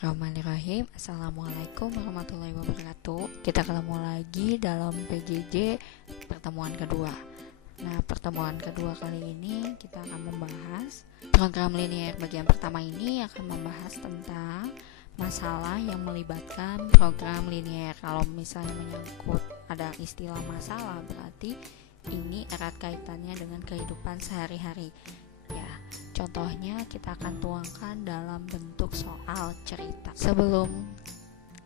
Bismillahirrahmanirrahim. Assalamualaikum warahmatullahi wabarakatuh. Kita ketemu lagi dalam PJJ pertemuan kedua. Nah, pertemuan kedua kali ini kita akan membahas program linear. Bagian pertama ini akan membahas tentang masalah yang melibatkan program linear. Kalau misalnya menyangkut ada istilah masalah, berarti ini erat kaitannya dengan kehidupan sehari-hari. Ya, contohnya kita akan tuangkan dalam bentuk soal cerita. Sebelum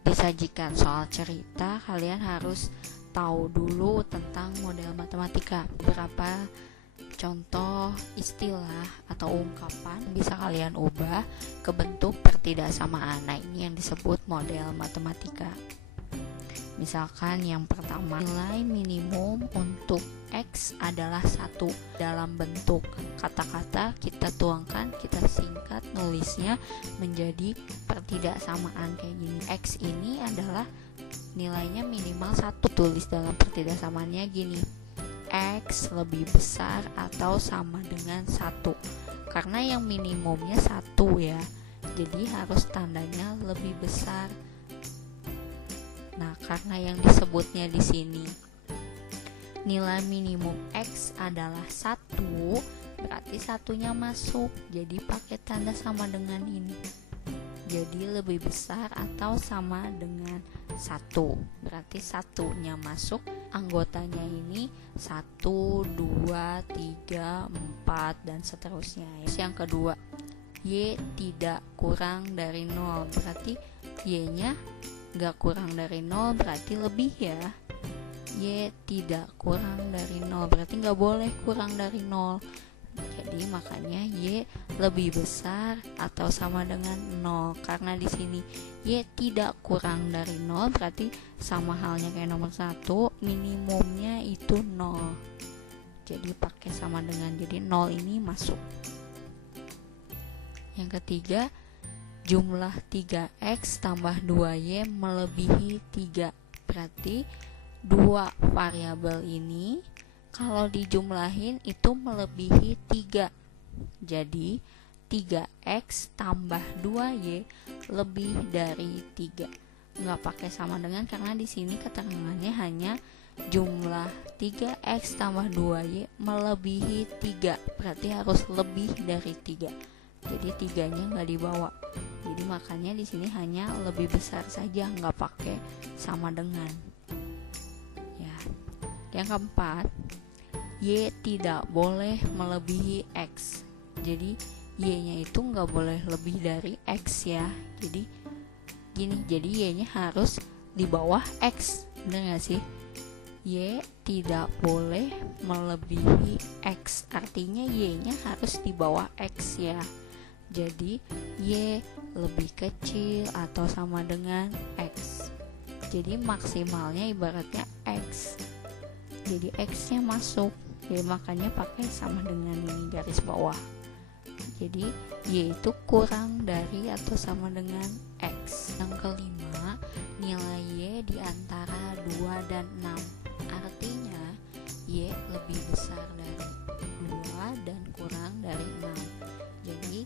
disajikan soal cerita, kalian harus tahu dulu tentang model matematika. Beberapa contoh istilah atau ungkapan bisa kalian ubah ke bentuk pertidaksamaan. Nah, ini yang disebut model matematika. Misalkan yang pertama, nilai minimum untuk X adalah 1. Dalam bentuk kata-kata kita tuangkan, kita singkat nulisnya menjadi pertidaksamaan kayak gini. X ini adalah nilainya minimal 1. Tulis dalam pertidaksamaannya gini: X lebih besar atau sama dengan 1. Karena yang minimumnya 1 ya, jadi harus tandanya lebih besar. Nah, karena yang disebutnya di sini nilai minimum X adalah 1, berarti satunya masuk. Jadi pakai tanda sama dengan ini. Jadi lebih besar atau sama dengan 1. Berarti satunya masuk. Anggotanya ini 1, 2, 3, 4 dan seterusnya. Yang kedua, Y tidak kurang dari 0. Berarti Y-nya gak kurang dari 0, berarti lebih ya. Y tidak kurang dari 0, berarti gak boleh kurang dari 0. Jadi makanya Y lebih besar atau sama dengan 0. Karena di sini Y tidak kurang dari 0, berarti sama halnya kayak nomor 1, minimumnya itu 0. Jadi pakai sama dengan, jadi 0 ini masuk. Yang ketiga, jumlah 3X tambah 2Y melebihi 3. Berarti dua variabel ini kalau dijumlahin itu melebihi 3. Jadi 3X tambah 2Y lebih dari 3. Nggak pakai sama dengan karena di sini keterangannya hanya jumlah 3X tambah 2Y melebihi 3. Berarti harus lebih dari 3. Jadi 3-nya nggak dibawa. Jadi makanya di sini hanya lebih besar saja, nggak pakai sama dengan. Ya. Yang keempat, Y tidak boleh melebihi X. Jadi Y-nya itu nggak boleh lebih dari X ya. Jadi gini, jadi Y-nya harus di bawah X. Bener nggak sih? Y tidak boleh melebihi X. Artinya Y-nya harus di bawah X ya. Jadi Y lebih kecil atau sama dengan X. Jadi maksimalnya ibaratnya X. Jadi X-nya masuk. Jadi makanya pakai sama dengan ini garis bawah. Jadi Y itu kurang dari atau sama dengan X. Yang kelima, nilai Y di antara 2 dan 6. Artinya Y lebih besar dari 2 dan kurang dari 6. Jadi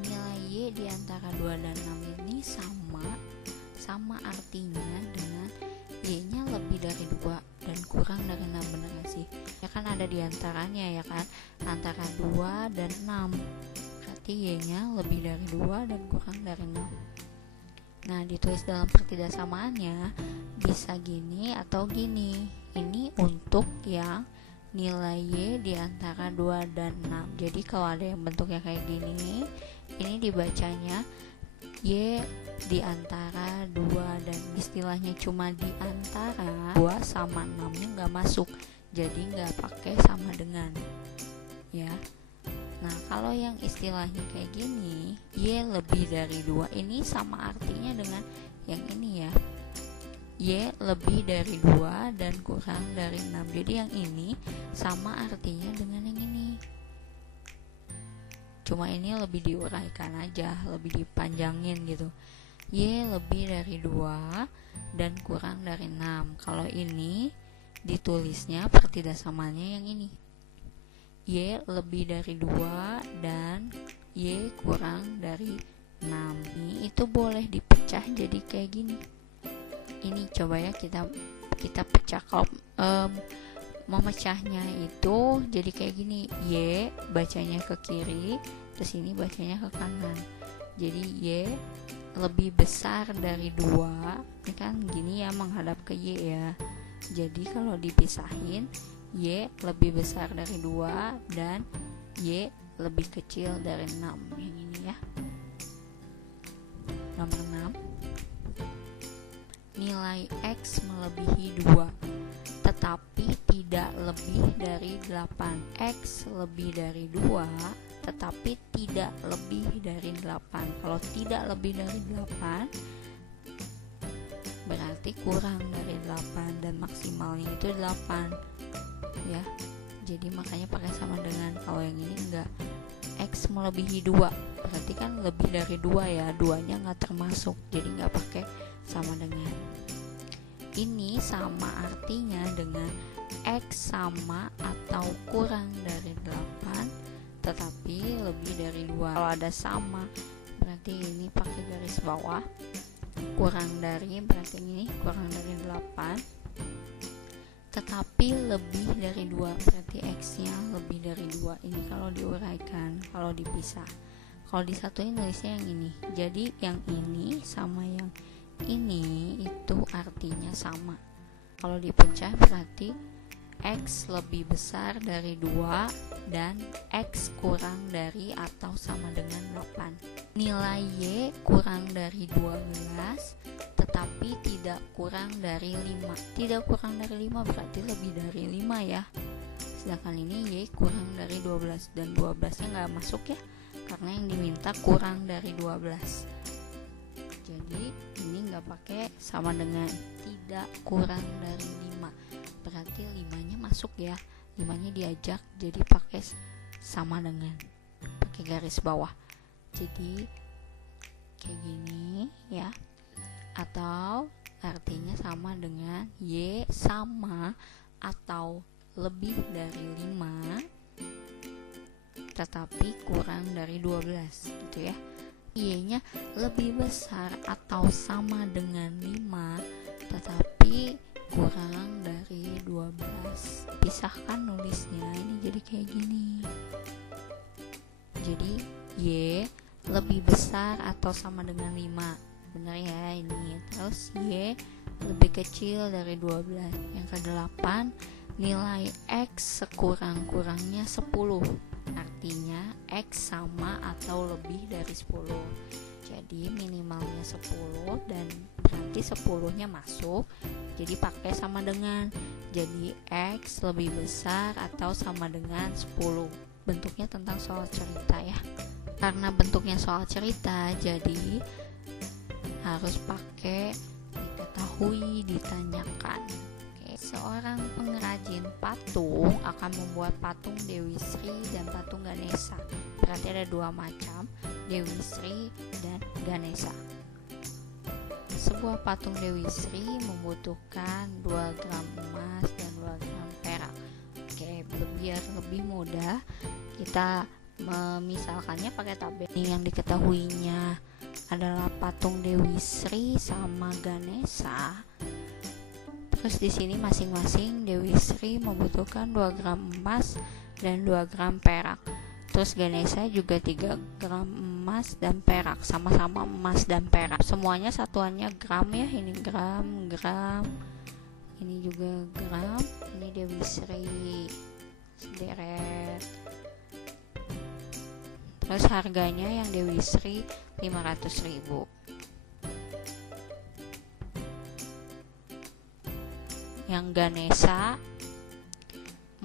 nilai Y di antara 2 dan 6 ini sama artinya dengan Y-nya lebih dari 2 dan kurang dari 6. Bener gak sih? Ya kan ada di antaranya ya kan, antara 2 dan 6. Berarti Y-nya lebih dari 2 dan kurang dari 6. Nah, ditulis dalam pertidaksamaannya bisa gini atau gini. Ini untuk yang nilai Y di antara 2 dan 6. Jadi kalau ada yang bentuknya kayak gini, ini dibacanya Y di antara 2, dan istilahnya cuma di antara 2 sama 6 nya nggak masuk. Jadi nggak pakai sama dengan ya. Nah, kalau yang istilahnya kayak gini, Y lebih dari 2, ini sama artinya dengan yang ini ya. Y lebih dari 2 dan kurang dari 6. Jadi yang ini sama artinya dengan yang ini. Cuma ini lebih diuraikan aja, lebih dipanjangin gitu. Y lebih dari 2 dan kurang dari 6. Kalau ini ditulisnya pertidaksamanya yang ini. Y lebih dari 2 dan Y kurang dari 6. Itu boleh dipecah jadi kayak gini. Ini coba ya kita pecah. Kalau memecahnya itu jadi kayak gini, Y bacanya ke kiri, terus ini bacanya ke kanan. Jadi Y lebih besar dari 2, ini kan gini ya, menghadap ke Y ya. Jadi kalau dipisahin, Y lebih besar dari 2 dan Y lebih kecil dari 6. Yang ini ya. Nomor 6. Nilai X melebihi 2 tetapi tidak lebih dari 8. X lebih dari 2 tetapi tidak lebih dari 8. Kalau tidak lebih dari 8 berarti kurang dari 8 dan maksimalnya itu 8 ya. Jadi makanya pakai sama dengan. Kalau yang ini enggak, X melebihi 2 berarti kan lebih dari 2 ya, 2-nya enggak termasuk, jadi enggak pakai sama dengan. Ini sama artinya dengan X sama atau kurang dari 8 tetapi lebih dari 2. Kalau ada sama berarti ini pakai garis bawah, kurang dari berarti ini kurang dari 8 tetapi lebih dari 2 berarti X nya lebih dari 2. Ini kalau diuraikan, kalau dipisah. Kalau disatuin nulisnya yang ini. Jadi yang ini sama yang ini itu artinya sama. Kalau dipecah berarti X lebih besar dari 2 dan X kurang dari atau sama dengan 8. Nilai Y kurang dari 12 tetapi tidak kurang dari 5. Tidak kurang dari 5 berarti lebih dari 5 ya. Sedangkan ini Y kurang dari 12 dan 12 nya nggak masuk ya, karena yang diminta kurang dari 12. Jadi ini nggak pakai sama dengan, tidak kurang dari 5 berarti 5-nya masuk ya, 5-nya diajak, jadi pakai sama dengan, pakai garis bawah. Jadi kayak gini ya, atau artinya sama dengan Y sama atau lebih dari 5 tetapi kurang dari 12 gitu ya. Y-nya lebih besar atau sama dengan 5 tetapi kurang dari 12. Pisahkan nulisnya, ini jadi kayak gini. Jadi Y lebih besar atau sama dengan 5, benar ya ini. Terus Y lebih kecil dari 12. Yang ke-8, nilai X sekurang-kurangnya 10. Artinya X sama atau lebih dari 10. Jadi minimalnya 10 dan berarti 10-nya masuk, jadi pakai sama dengan. Jadi X lebih besar atau sama dengan 10. Bentuknya tentang soal cerita ya. Karena bentuknya soal cerita, jadi harus pakai diketahui, ditanyakan. Seorang pengrajin patung akan membuat patung Dewi Sri dan patung Ganesha. Berarti ada 2 macam, Dewi Sri dan Ganesha. Sebuah patung Dewi Sri membutuhkan 2 gram emas dan 2 gram perak. Oke, biar lebih mudah kita memisalkannya pakai tabel. Ini yang diketahuinya adalah patung Dewi Sri sama Ganesha. Terus di sini masing-masing Dewi Sri membutuhkan 2 gram emas dan 2 gram perak. Terus Ganesha juga 3 gram emas dan perak, sama-sama emas dan perak. Semuanya satuannya gram ya, ini gram, ini juga gram, ini Dewi Sri sederet. Terus harganya yang Dewi Sri 500.000. Yang Ganesha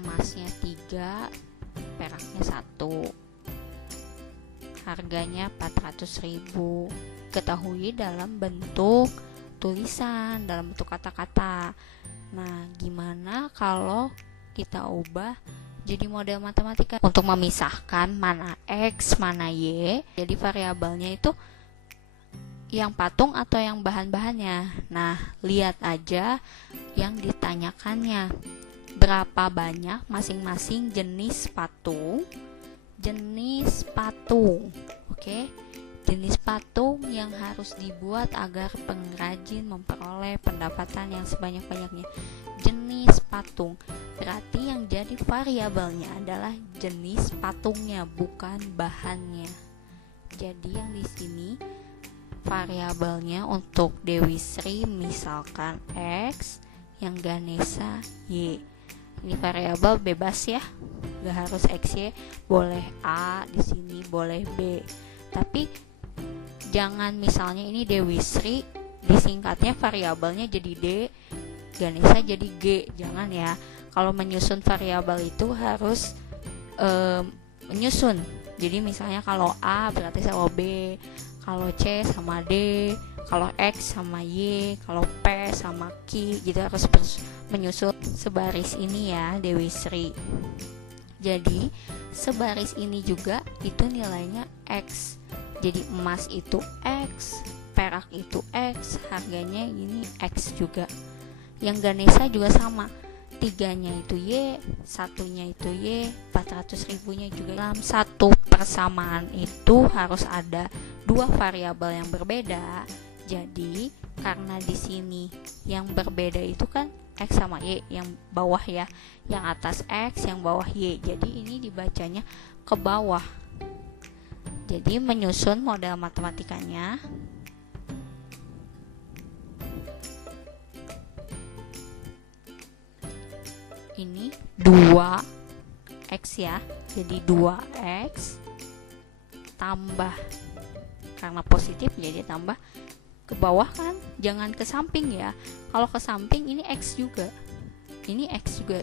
emasnya 3, peraknya 1, harganya 400.000. Ketahui dalam bentuk tulisan, dalam bentuk kata-kata. Nah, gimana kalau kita ubah jadi model matematika untuk memisahkan mana X, mana Y? Jadi variabelnya itu yang patung atau yang bahan-bahannya. Nah, lihat aja yang ditanyakannya. Berapa banyak masing-masing jenis patung? Oke. jenis patung yang harus dibuat agar pengrajin memperoleh pendapatan yang sebanyak-banyaknya. Jenis patung berarti yang jadi variabelnya adalah jenis patungnya, bukan bahannya. Jadi yang di sini variabelnya untuk Dewi Sri misalkan X, yang Ganesha Y. Ini variabel bebas ya, gak harus X Y, boleh A di sini, boleh B. Tapi jangan misalnya ini Dewi Sri disingkatnya variabelnya jadi D, Ganesha jadi G, jangan ya. Kalau menyusun variabel itu harus menyusun. Jadi misalnya kalau A berarti sama B, kalau C sama D, kalau X sama Y, kalau P sama Q, gitu harus menyusun sebaris ini ya Dewi Sri. Jadi sebaris ini juga itu nilainya X. Jadi emas itu X, perak itu X, harganya ini X juga. Yang Ganesha juga sama, 3-nya itu Y, 1-nya itu Y, 400 ribunya juga. Dalam satu persamaan itu harus ada 2 variabel yang berbeda. Jadi karena di sini yang berbeda itu kan X sama Y, yang bawah ya, yang atas X, yang bawah Y. Jadi ini dibacanya ke bawah. Jadi menyusun model matematikanya, ini 2X ya, jadi 2X tambah, karena positif jadi tambah ke bawah kan, jangan ke samping ya. Kalau ke samping ini X juga, ini X juga.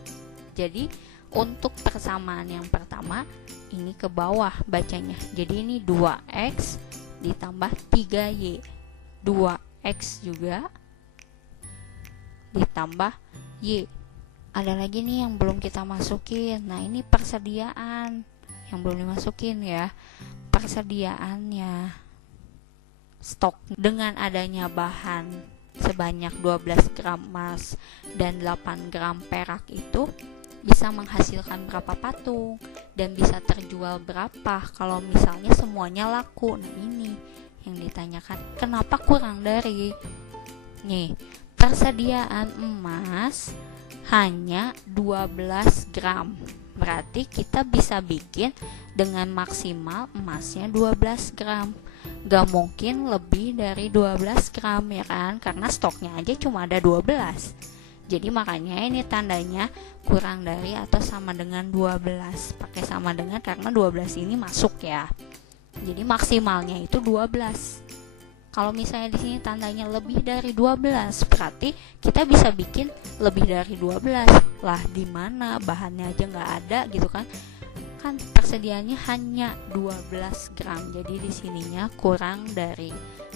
Jadi untuk persamaan yang pertama ini ke bawah bacanya, jadi ini 2X ditambah 3Y, 2X juga ditambah Y. Ada lagi nih yang belum kita masukin. Nah ini persediaan yang belum dimasukin ya, persediaannya stok. Dengan adanya bahan sebanyak 12 gram emas dan 8 gram perak itu bisa menghasilkan berapa patung dan bisa terjual berapa kalau misalnya semuanya laku. Nah ini yang ditanyakan, kenapa kurang dari nih, persediaan emas hanya 12 gram, berarti kita bisa bikin dengan maksimal emasnya 12 gram. Gak mungkin lebih dari 12 gram ya kan, karena stoknya aja cuma ada 12. Jadi makanya ini tandanya kurang dari atau sama dengan 12. Pakai sama dengan karena 12 ini masuk ya. Jadi maksimalnya itu 12. Kalau misalnya di sini tandanya lebih dari 12, berarti kita bisa bikin lebih dari 12. Lah di mana bahannya aja nggak ada gitu kan? Kan persediaannya hanya 12 gram. Jadi di sininya kurang dari.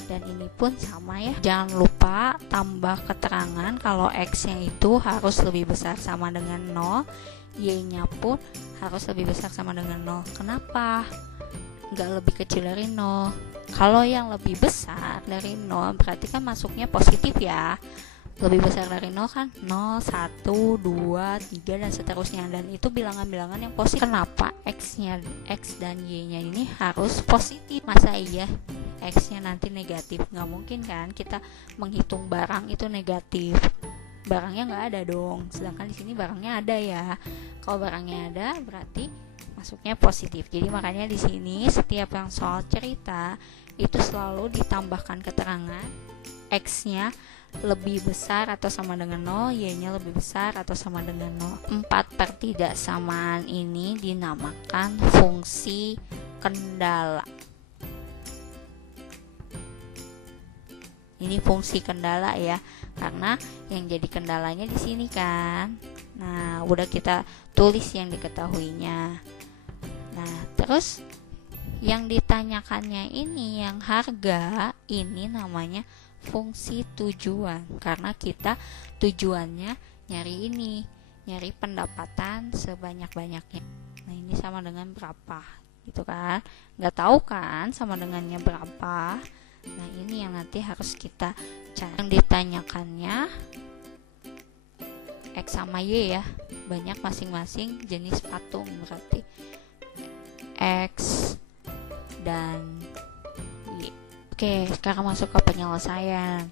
Dan ini pun sama ya. Jangan lupa tambah keterangan kalau X-nya itu harus lebih besar sama dengan 0, Y-nya pun harus lebih besar sama dengan 0. Kenapa? Nggak lebih kecil dari 0. Kalau yang lebih besar dari 0 berarti kan masuknya positif ya. Lebih besar dari 0 kan 0, 1, 2, 3 dan seterusnya. Dan itu bilangan-bilangan yang positif. Kenapa X-nya, X dan Y-nya ini harus positif? Masa iya X-nya nanti negatif? Nggak mungkin kan kita menghitung barang itu negatif. Barangnya nggak ada dong. Sedangkan di sini barangnya ada ya. Kalau barangnya ada berarti masuknya positif. Jadi makanya di sini setiap yang soal cerita itu selalu ditambahkan keterangan X-nya lebih besar atau sama dengan 0, Y-nya lebih besar atau sama dengan 0. 4 pertidaksamaan ini dinamakan fungsi kendala. Ini fungsi kendala ya, karena yang jadi kendalanya di sini kan. Nah, udah kita tulis yang diketahuinya. Nah, terus yang ditanyakannya ini yang harga ini namanya fungsi tujuan, karena kita tujuannya nyari ini, nyari pendapatan sebanyak-banyaknya. Nah, ini sama dengan berapa gitu kan, nggak tahu kan sama dengannya berapa. Nah, ini yang nanti harus kita cari. Yang ditanyakannya X sama Y ya, banyak masing-masing jenis patung, berarti X dan Y. Oke, sekarang masuk ke penyelesaian.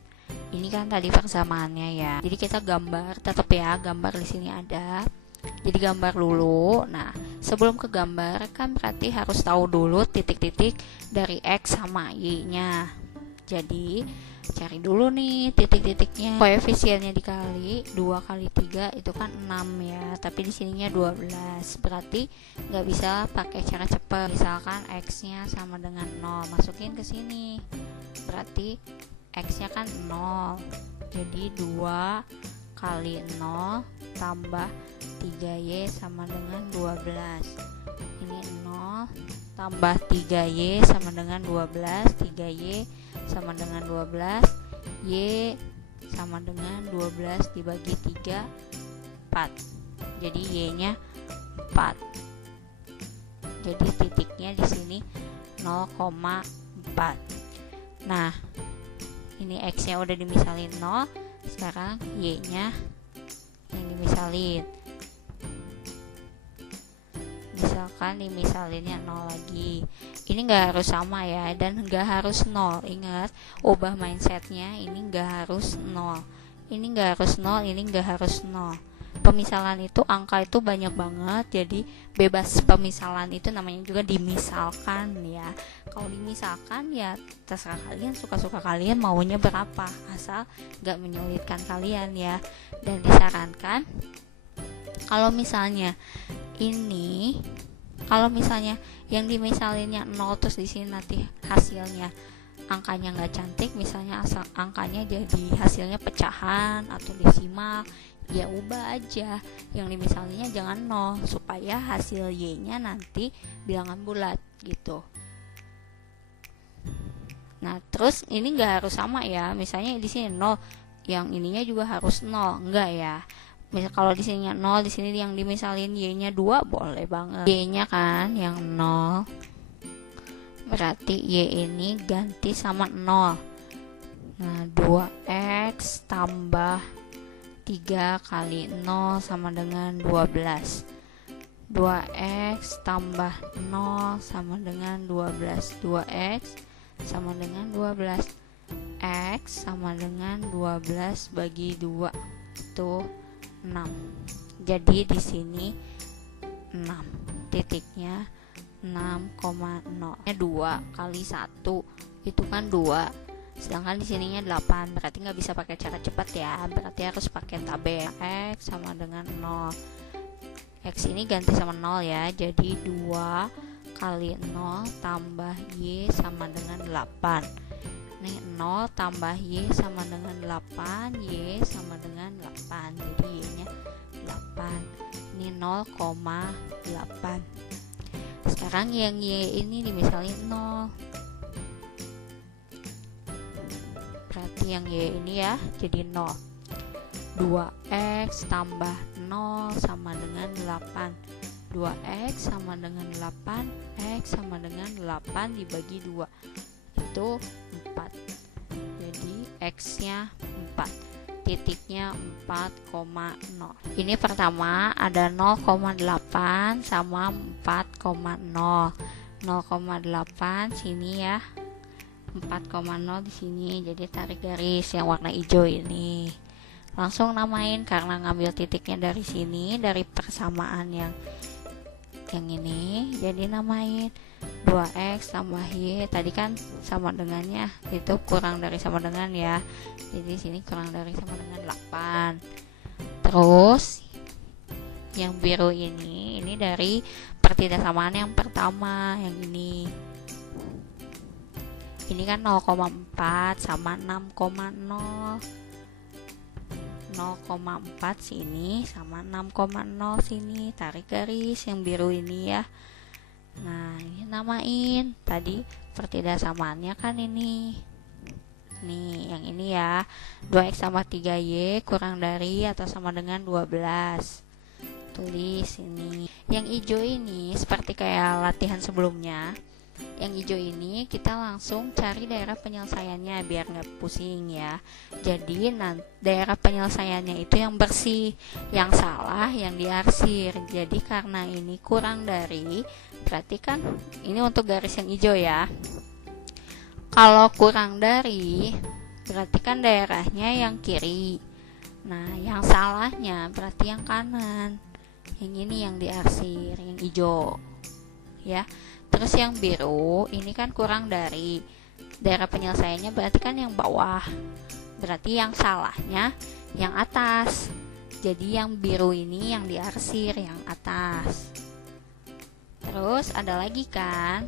Ini kan tadi persamaannya ya. Jadi kita gambar, tetap ya, gambar di sini ada. Jadi gambar dulu. Nah, sebelum ke gambar kan berarti harus tahu dulu titik-titik dari X sama Y-nya. Jadi cari dulu nih titik-titiknya. Koefisiennya dikali 2 kali 3 itu kan 6 ya. Tapi di sininya 12. Berarti nggak bisa pakai cara cepat. Misalkan X-nya sama dengan 0, masukin ke sini. Berarti X-nya kan 0. Jadi 2 kali 0 tambah 3Y sama dengan 12. Ini 0 tambah 3Y sama dengan 12. 3Y sama dengan 12. Y sama dengan 12 dibagi 3, 4. Jadi Y-nya 4. Jadi titiknya di sini 0,4. Nah, ini X-nya udah dimisalin 0. Sekarang Y-nya yang dimisalin. Misalkan dimisalinnya 0 lagi. Ini nggak harus sama ya, dan nggak harus 0. Ingat, ubah mindsetnya. Ini nggak harus 0. Ini nggak harus 0. Ini nggak harus 0. Pemisalan itu angka itu banyak banget, jadi bebas pemisalan itu namanya juga dimisalkan ya. Kalau dimisalkan ya terserah kalian, suka-suka kalian maunya berapa, asal nggak menyulitkan kalian ya. Dan disarankan kalau misalnya yang dimisalinnya 0 terus di sini nanti hasilnya angkanya nggak cantik, misalnya asal angkanya jadi hasilnya pecahan atau desimal, ya ubah aja yang dimisalinnya jangan 0 supaya hasil Y-nya nanti bilangan bulat gitu. Nah, terus ini nggak harus sama ya, misalnya di sini 0, yang ininya juga harus 0, enggak ya. Misal kalau di sini 0, di sini yang dimisalin Y-nya 2, boleh banget. Y-nya kan yang 0. Berarti Y ini ganti sama 0. Nah, 2X tambah 3 kali 0 sama dengan 12. 2X tambah 0 sama dengan 12. 2X sama dengan 12. X sama dengan 12 bagi 2 itu 6. Jadi di sini 6 titiknya 6,0. 2 kali 1 itu kan 2. Sedangkan di sininya 8. Berarti nggak bisa pakai cara cepat ya. Berarti harus pakai tabel. X sama dengan 0. X ini ganti sama 0 ya. Jadi 2 kali 0 tambah Y sama dengan 8. Nih 0 tambah Y sama dengan 8, Y sama dengan 8. Jadi Y-nya 8. Ini 0,8. Sekarang yang Y ini dimisalin 0. Berarti yang Y ini ya jadi 0. 2X tambah 0 sama dengan 8. 2X sama dengan 8. X sama dengan 8 dibagi 2 itu 4. Jadi X nya 4. Titiknya 4,0. Ini pertama ada 0,8 sama 4,0. 0,8 sini ya, 4,0 di sini. Jadi tarik garis yang warna hijau ini. Langsung namain karena ngambil titiknya dari sini, dari persamaan yang ini. Jadi namain 2X tambah Y. Tadi kan sama dengannya itu kurang dari sama dengan ya. Jadi sini kurang dari sama dengan 8. Terus yang biru ini dari pertidaksamaan yang pertama, yang ini. Ini kan 0,4 sama 6,0. 0,4 sini sama 6,0 sini. Tarik garis yang biru ini ya. Nah, ini namain. Tadi pertidaksamaannya kan ini. Nih, yang ini ya. 2X sama 3Y kurang dari atau sama dengan 12. Tulis ini. Yang hijau ini seperti kayak latihan sebelumnya. Yang hijau ini kita langsung cari daerah penyelesaiannya biar nggak pusing ya. Jadi daerah penyelesaiannya itu yang bersih, yang salah yang diarsir. Jadi karena ini kurang dari, berarti kan ini untuk garis yang hijau ya. Kalau kurang dari berarti kan daerahnya yang kiri. Nah, yang salahnya berarti yang kanan. Yang ini yang diarsir, yang hijau. Ya. Terus yang biru ini kan kurang dari. Daerah penyelesaiannya berarti kan yang bawah. Berarti yang salahnya yang atas. Jadi yang biru ini yang diarsir, yang atas. Terus ada lagi kan?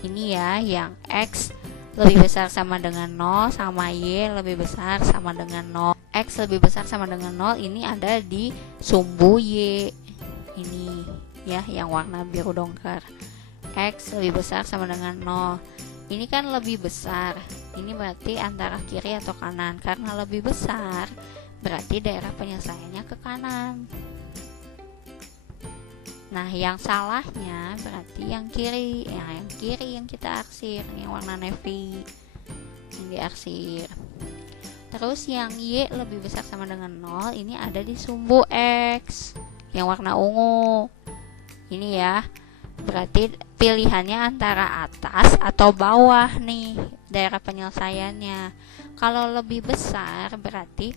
Ini ya, yang X lebih besar sama dengan 0 sama Y lebih besar sama dengan 0. X lebih besar sama dengan 0 ini ada di sumbu Y. Ini ya, yang warna biru dongker. X lebih besar sama dengan 0. Ini kan lebih besar. Ini berarti antara kiri atau kanan. Karena lebih besar, berarti daerah penyelesaiannya ke kanan. Nah, yang salahnya berarti yang kiri. Yang kiri yang kita arsir, yang warna navy yang diarsir. Terus yang Y lebih besar sama dengan 0 ini ada di sumbu X yang warna ungu. Ini ya. Berarti pilihannya antara atas atau bawah nih daerah penyelesaiannya. Kalau lebih besar berarti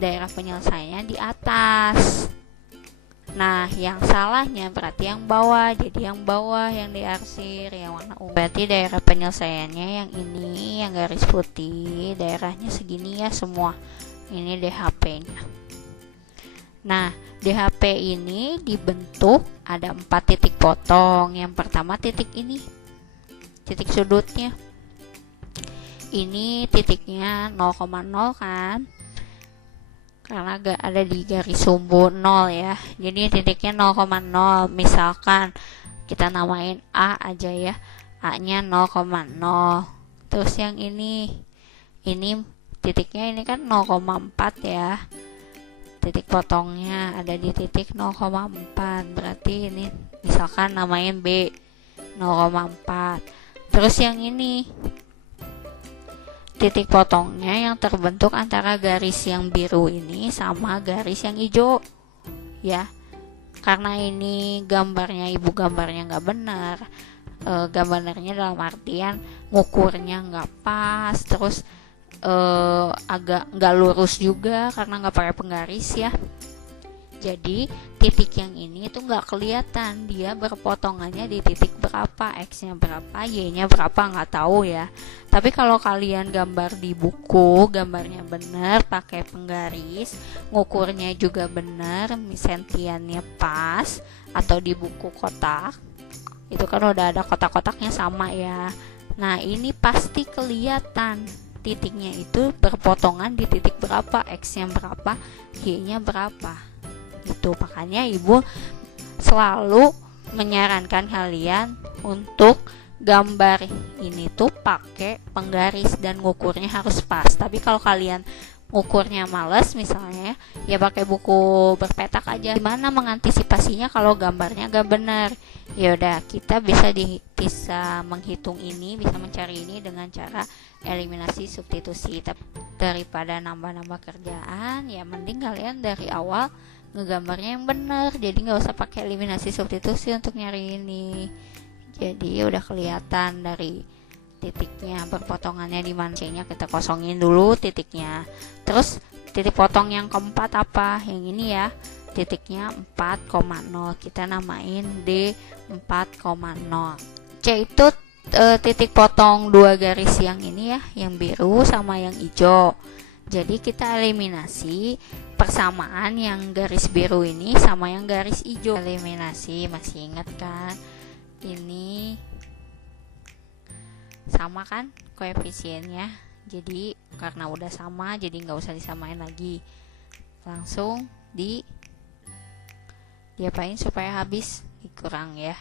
daerah penyelesaiannya di atas. Nah, yang salahnya berarti yang bawah. Jadi yang bawah yang diarsir yang warna ungu. Berarti daerah penyelesaiannya yang ini, yang garis putih, daerahnya segini ya semua. Ini DHP-nya. Nah, DHP ini dibentuk ada 4 titik potong. Yang pertama titik ini, titik sudutnya. Ini titiknya 0,0 kan? Karena gak ada di garis sumbu 0 ya. Jadi titiknya 0,0. Misalkan kita namain A aja ya. A-nya 0,0. Terus yang ini titiknya ini kan 0,4 ya. Titik potongnya ada di titik 0,4. Berarti ini misalkan namain B 0,4. Terus yang ini titik potongnya yang terbentuk antara garis yang biru ini sama garis yang hijau ya. Karena ini gambarnya, ibu gambarnya nggak benar, gambarnya dalam artian ngukurnya nggak pas, terus agak nggak lurus juga karena nggak pakai penggaris ya. Jadi titik yang ini tuh nggak kelihatan dia berpotongannya di titik berapa, X-nya berapa, Y-nya berapa nggak tahu ya. Tapi kalau kalian gambar di buku, gambarnya bener, pakai penggaris, ngukurnya juga bener, sentiannya pas, atau di buku kotak, itu kan udah ada kotak-kotaknya sama ya. Nah ini pasti kelihatan titiknya itu berpotongan di titik berapa, X-nya berapa, Y-nya berapa. Itu makanya ibu selalu menyarankan kalian untuk gambar ini tuh pakai penggaris dan ngukurnya harus pas. Tapi kalau kalian ngukurnya males misalnya ya pakai buku berpetak aja. Gimana mengantisipasinya kalau gambarnya gak benar? Ya udah, kita bisa menghitung ini, bisa mencari ini dengan cara eliminasi substitusi. Tapi daripada nambah-nambah kerjaan, ya mending kalian dari awal ngegambarnya yang benar. Jadi nggak usah pakai eliminasi substitusi untuk nyari ini. Jadi udah kelihatan dari titiknya berpotongannya di mana. C-nya kita kosongin dulu titiknya. Terus titik potong yang keempat apa? Yang ini ya. Titiknya 4,0. Kita namain D 4,0. C itu titik potong dua garis yang ini ya, yang biru sama yang hijau. Jadi kita eliminasi persamaan yang garis biru ini sama yang garis hijau. Eliminasi, masih ingat kan? Ini sama kan koefisiennya. Jadi karena udah sama, jadi nggak usah disamain lagi. Langsung diapain supaya habis? Dikurang ya.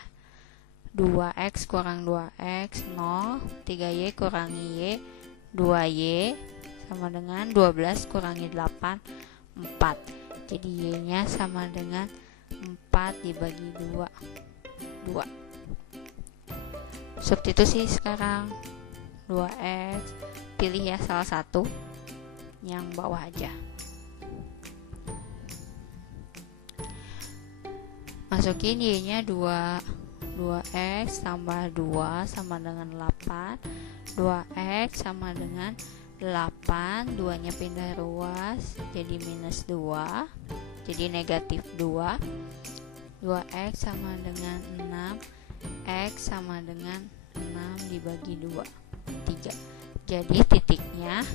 2x kurang 2x 0, 3y kurangi y 2y sama dengan 12 kurangi 8 4. Jadi y nya sama dengan 4 dibagi 2 substitusi sekarang. 2x, pilih ya salah satu yang bawah aja, masukin y nya 2 2x tambah 2 sama dengan 8. 2x sama dengan 8, 2 nya pindah ruas jadi minus 2, jadi negatif 2. 2x sama dengan 6, x sama dengan 6 dibagi 2, 3. Jadi titiknya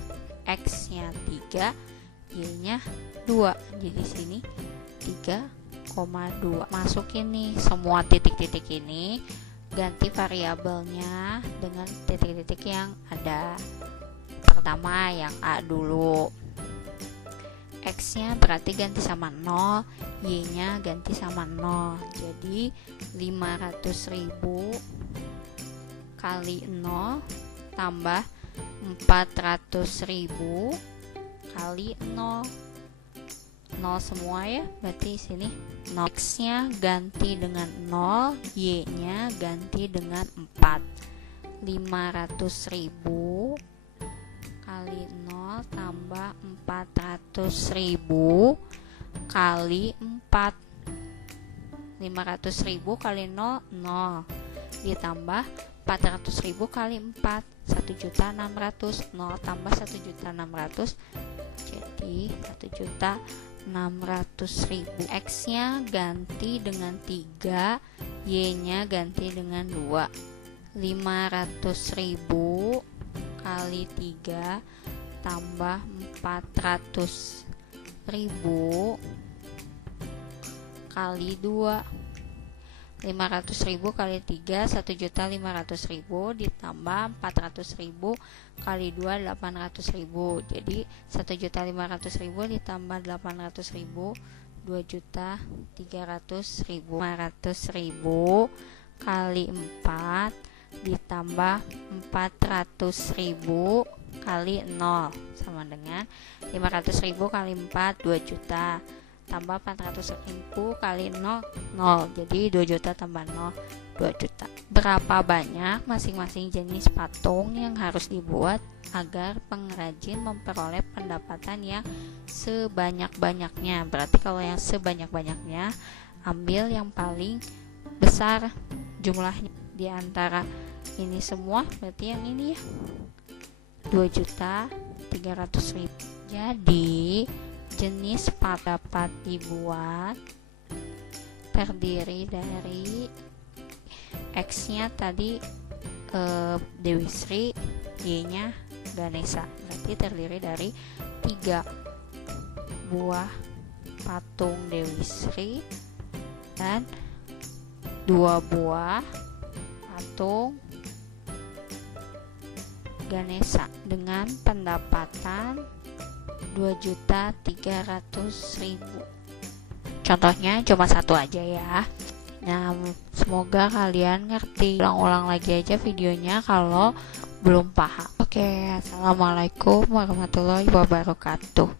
x nya 3, y nya 2, jadi sini 3,2. Masukin nih semua titik-titik ini, ganti variabelnya dengan titik-titik yang ada. Pertama yang A dulu, x nya berarti ganti sama 0, y nya ganti sama 0, jadi 500.000 kali 0 tambah 400.000 kali 0 semua ya, berarti sini 0. X nya ganti dengan 0, y nya ganti dengan 4. 500.000 kali 0 tambah 400.000 kali 4. 500.000 kali 0, 0 ditambah 400.000 kali 4, 1.600.000, 0 tambah 1.600.000, jadi 1.600.000. X nya ganti dengan 3, y nya ganti dengan 2. 500.000 kali 3 tambah 400.000 kali 2. 500.000 kali 3 1.500.000 ditambah 400.000 kali 2 800.000, jadi 1.500.000 ditambah 800.000 2.300.000. 500.000 kali 4 ditambah 400.000 kali 0 sama dengan 500.000 kali 4 2 juta tambah 400.000 kali 0, 0, jadi 2 juta tambah 0, 2 juta. Berapa banyak masing-masing jenis patung yang harus dibuat agar pengrajin memperoleh pendapatan yang sebanyak-banyaknya? Berarti kalau yang sebanyak-banyaknya, ambil yang paling besar jumlahnya di antara ini semua, berarti yang ini ya, 2.300.000. Jadi jenis patung dapat dibuat terdiri dari X nya tadi Dewi Sri, Y nya Ganesha, berarti terdiri dari 3 buah patung Dewi Sri dan 2 buah patung Ganesha dengan pendapatan 2.300.000. Contohnya cuma satu aja ya. Nah, semoga kalian ngerti. Ulang-ulang lagi aja videonya kalau belum paham. Oke, assalamualaikum warahmatullahi wabarakatuh.